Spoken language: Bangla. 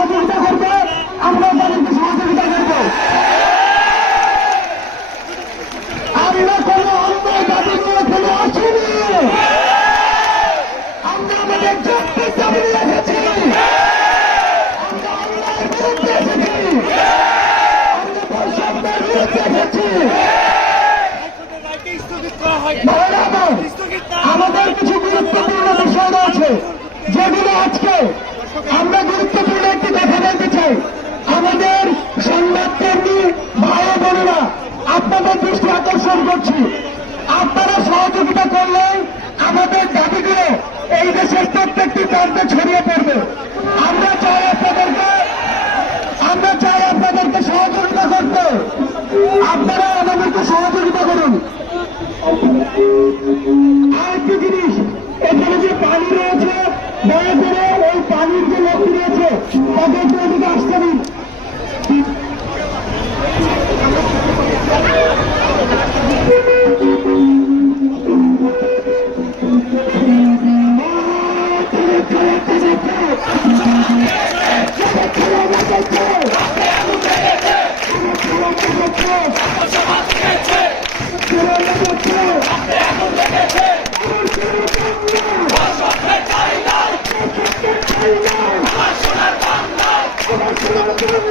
সহযোগিতা করবে, আমরা তাদেরকে সহযোগিতা করব। আমরা কোনো অন্যায় দাবি নিয়ে ফেলে আসিনি। আমাদের জাতির দাবি রেখেছি আমরা অন্যায়ের বিরুদ্ধে এসেছি। আমাদের কিছু গুরুত্বপূর্ণ বিষয় রয়েছে, যেগুলো আজকে সহযোগিতা করুন আরেকটি জিনিস এখানে যে পানি রয়েছে দয়া করে ওই পানির যে লোক রয়েছে তাদেরকে ওদিকে আসতে দিন Hey!